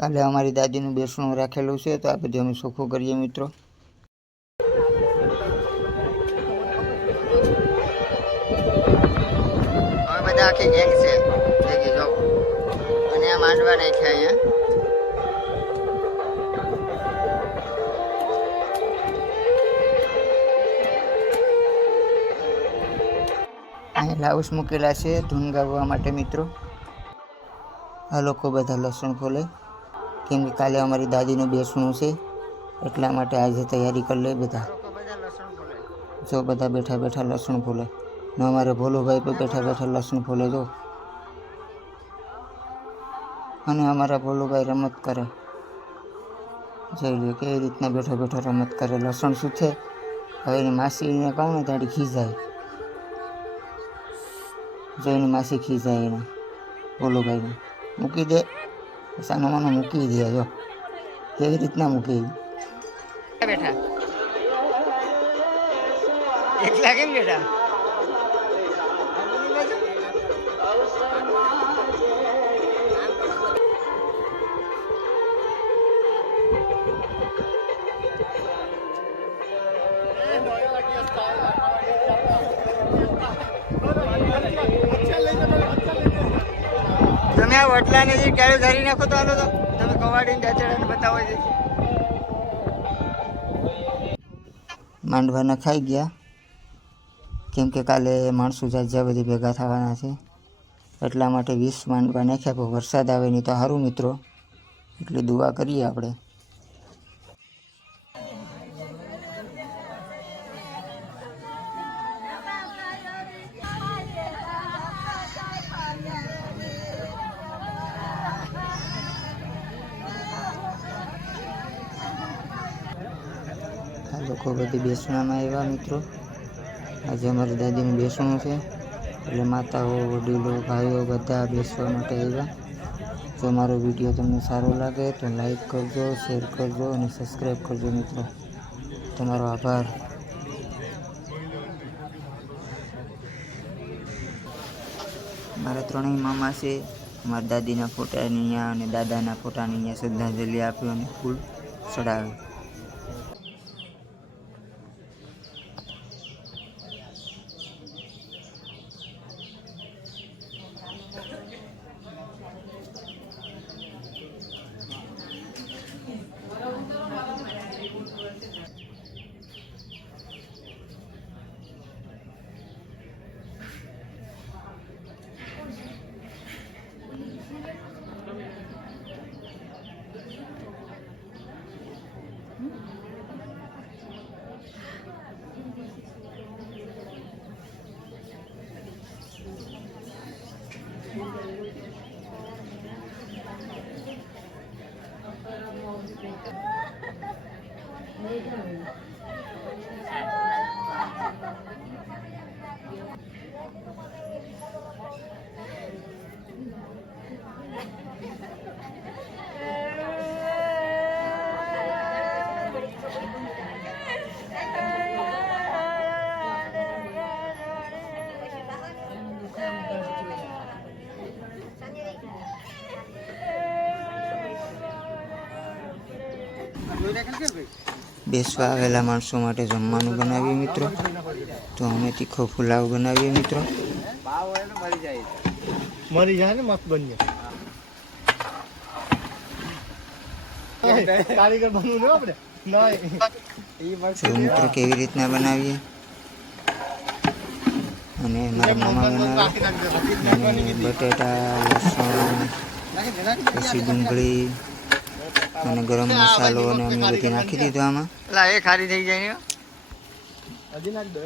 કાલે અમારી દાદીનું બેસણું રાખેલું છે, તો આ બધું અમે ચોખ્ખું કરીએ મિત્રો. હવે બધા આખી ગેંગ છે ભેગી જો, અને આ માંડવા નાખ્યા અહીંયા. અહીં લાઉસ મૂકેલા છે ધૂન ગાવા માટે મિત્રો. આ લોકો બધા લસણ ફોલે, કેમ કે કાલે અમારી દાદીનું બેસણું છે, એટલા માટે આજે તૈયારી કરી લે બધા. જો બધા બેઠા બેઠા લસણ ફોલે ને અમારે ભોલુભાઈ પણ બેઠા બેઠા લસણ ફોલે જો. અને અમારા ભોલુભાઈ રમત કરે, જોઈ લો કેવી રીતના બેઠો બેઠો રમત કરે. લસણ શું છે, હવે એની માસીને કહું ને ત્યાંથી ખીજાય. જો એની માસી ખીજાય એને ભોલુભાઈને, મૂકી દે સાનો માનો મૂકી દે. જો કેવી રીતના મૂકી બેઠા એકલા કેમ બેઠા. તમે આ વટલાને જે ટાળે ધારી નાખો તો હાલો, તો તમે કવાડીને દાંતડાને બતાવો છે. માંડવાના ખાઈ ગયા, કેમ કે કાલે માણસો જાજા બધી ભેગા થવાના છે, એટલા માટે 20 માંડવા નાખ્યા. પણ વરસાદ આવે નહીં તો સારું મિત્રો, એટલે દુઆ કરીએ આપણે. આ લોકો બધી બેસણામાં આવ્યા મિત્રો. આજે અમારી દાદીનું બેસણું છે, એટલે માતાઓ, વડીલો, ભાઈઓ બધા બેસવા માટે આવ્યા. જો મારો વિડીયો તમને સારો લાગે તો લાઈક કરજો, શેર કરજો અને સબસ્ક્રાઈબ કરજો મિત્રો. તમારો આભાર. મારા ત્રણેય મામા છે. મારા દાદીના ફોટાની અહીંયા અને દાદાના ફોટાની અહીંયા શ્રદ્ધાંજલિ આપ્યો અને ફૂલ ચડાવ્યું. બેસવા આવેલા માણસો માટે જમવાનું બનાવીએ મિત્રો. તો અમે તીખો પુલાવ બનાવીએ મિત્રો. મરી જાય ને મસ્ત બની જાય. કારીગર બનવું ને આપણે તો મિત્રો કેવી રીતના બનાવીએ. અને મારા મામા બનાવે બટેટા, લસણ, પછી ડુંગળી અને ગરમ મસાલો અને અમે બધી નાખી દીધું આમાં. એ ખારી થઈ જાય હજી નાખ દો.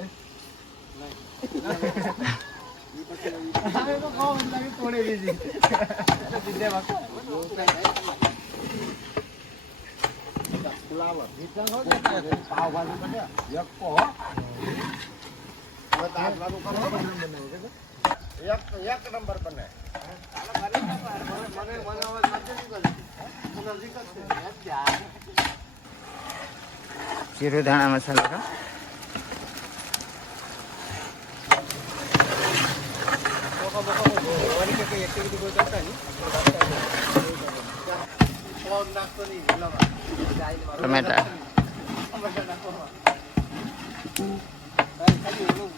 એક નંબર બને. જીરું ધાણા મસાલા का અમારો નાસ્તો નહીં પેલામાં. ટમેટા ટમેટા નાખવામાં. ખાલી ઓલું.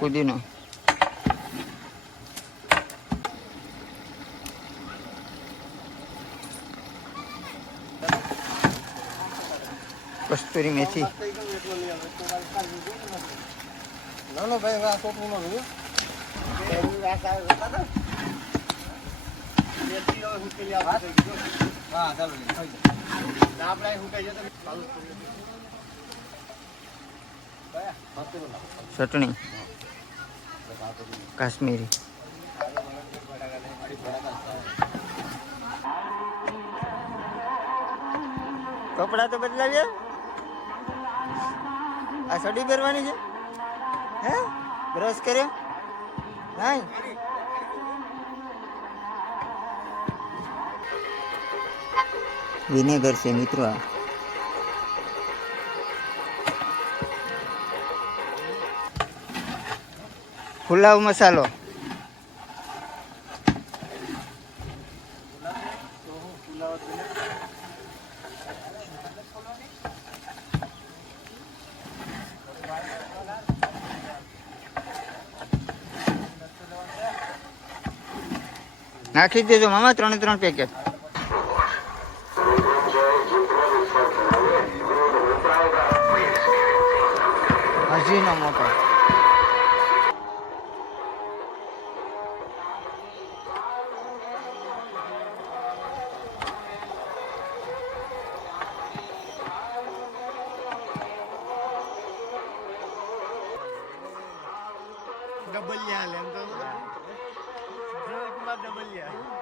પુદીનો કસ્તુરી મેથી ના ભાઈ આ સોપનું ના જોયું હા ચાલો આપણે હુકાઈ જતો ચટણી કાશ્મીરી કપડા તો બદલાવ્યા આ સડી પહેરવાની છે હે બ્રશ કર્યો નહીં વિનેગર છે મિત્રો આ પુલાવ મસાલો નાખી દેજો મામા 3 પેકેટ હજી ના મોટા ડબલિયા લે એમ તો કુમાર ડબલિયા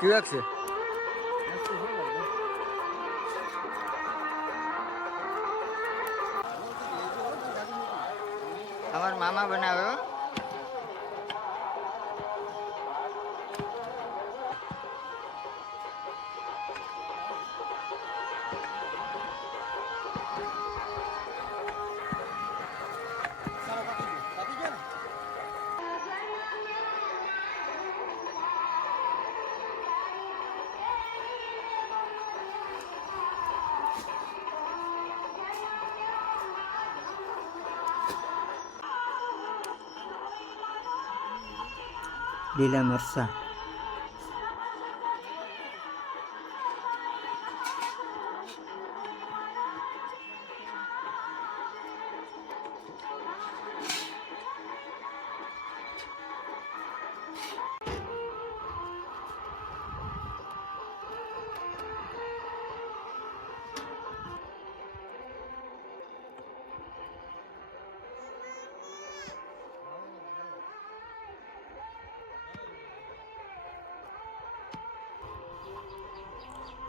કેવાક છે અમારા મામા બનાવ્યો લીલા મરચા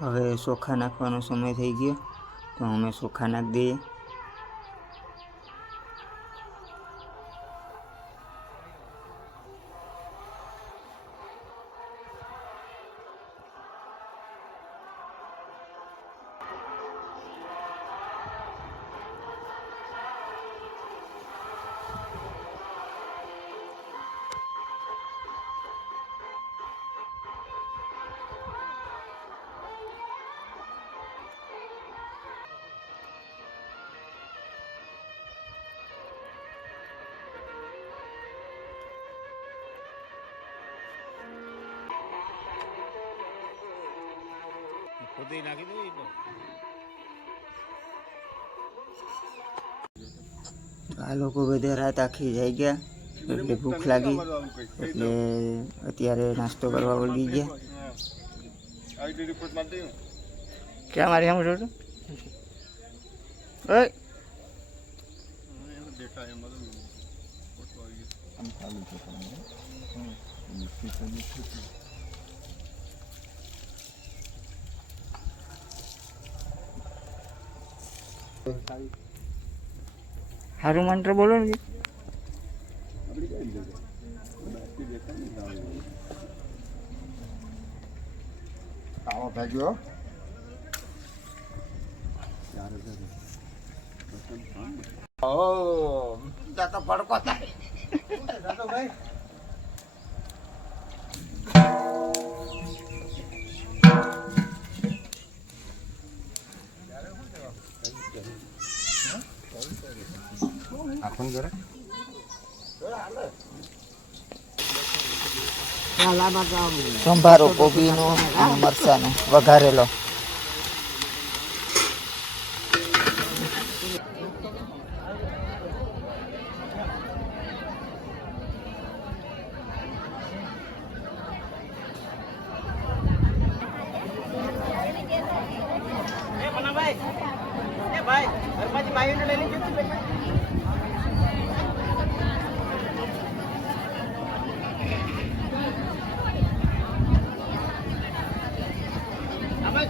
હવે ચોખા નાખવાનો સમય થઈ ગયો તો અમે ચોખા નાખી દઈએ ખુદ નાખી દે તો આ લોકો બધા રાત આખી જઈ ગયા એટલે ભૂખ લાગી એટલે અત્યારે નાસ્તો કરવા વળી ગયા આઈડી રિપોર્ટ માં દઉં ક્યાં મારી સામે જોડો ઓય દેખાય એમ બધું ફોટો આવી સારું મંત્ર બોલો ને. આવો ભાગ્યો ઓ તો પડકો થાય ભાઈ. આખું કરે સંભારો કોબીનો અને મરચાંનો વઘારેલો.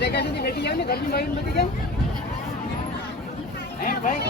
જગ્યા સુધી બેઠી જાવ ને ઘરની માહિતી બધી જાવ હે ભાઈ